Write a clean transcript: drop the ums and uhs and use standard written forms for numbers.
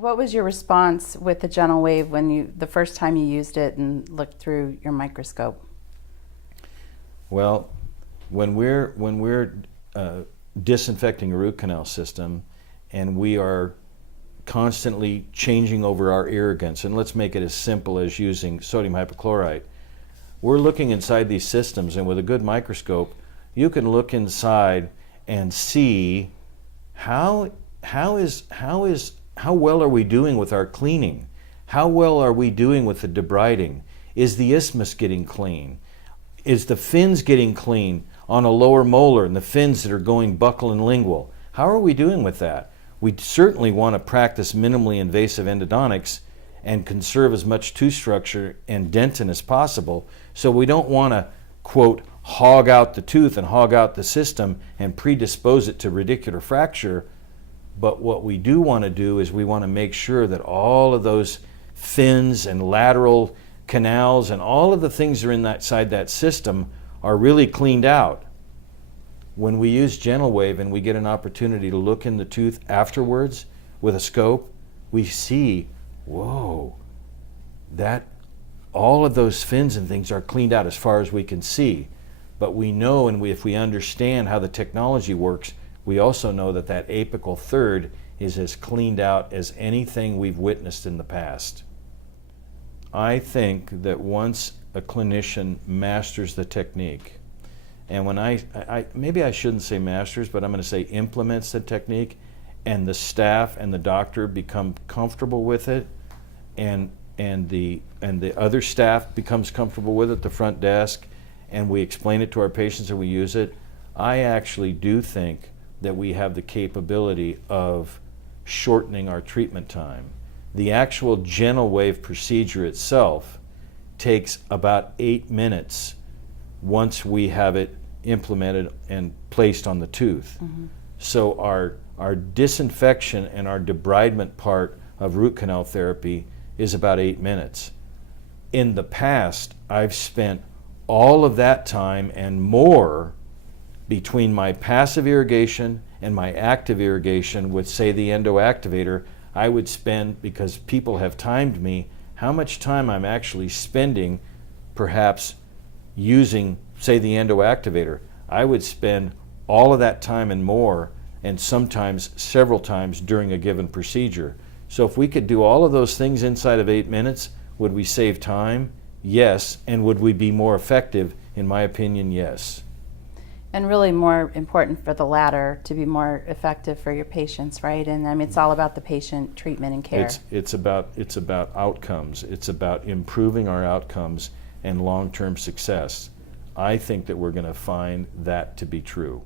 What was your response with the gentle wave when the first time you used it and looked through your microscope? Well, when we're disinfecting a root canal system and we are constantly changing over our irrigants, and let's make it as simple as using sodium hypochlorite, we're looking inside these systems, and with a good microscope you can look inside and see how well are we doing with our cleaning? How well are we doing with the debriding? Is the isthmus getting clean? Is the fins getting clean on a lower molar and the fins that are going buccal and lingual? How are we doing with that? We certainly want to practice minimally invasive endodontics and conserve as much tooth structure and dentin as possible, so we don't want to, quote, hog out the tooth and hog out the system and predispose it to radicular fracture. But what we do want to do is we want to make sure that all of those fins and lateral canals and all of the things that are inside that system are really cleaned out. When we use gentle wave and we get an opportunity to look in the tooth afterwards with a scope, we see, whoa, that all of those fins and things are cleaned out as far as we can see. But we know, and if we understand how the technology works, we also know that that apical third is as cleaned out as anything we've witnessed in the past. I think that once a clinician masters the technique, and when maybe I shouldn't say masters, but I'm going to say implements the technique, and the staff and the doctor become comfortable with it, and the other staff becomes comfortable with it, the front desk, and we explain it to our patients and we use it, I actually do think that we have the capability of shortening our treatment time. The actual gentle wave procedure itself takes about 8 minutes once we have it implemented and placed on the tooth. Mm-hmm. So our disinfection and our debridement part of root canal therapy is about 8 minutes. In the past, I've spent all of that time and more between my passive irrigation and my active irrigation with, say, the endoactivator. I would spend, because people have timed me, how much time I'm actually spending perhaps using, say, the endoactivator. I would spend all of that time and more, and sometimes several times during a given procedure. So if we could do all of those things inside of 8 minutes, would we save time? Yes. And would we be more effective? In my opinion, yes. And really more important for the latter, to be more effective for your patients, right? And I mean, it's all about the patient treatment and care. It's about outcomes. It's about improving our outcomes and long-term success. I think that we're going to find that to be true.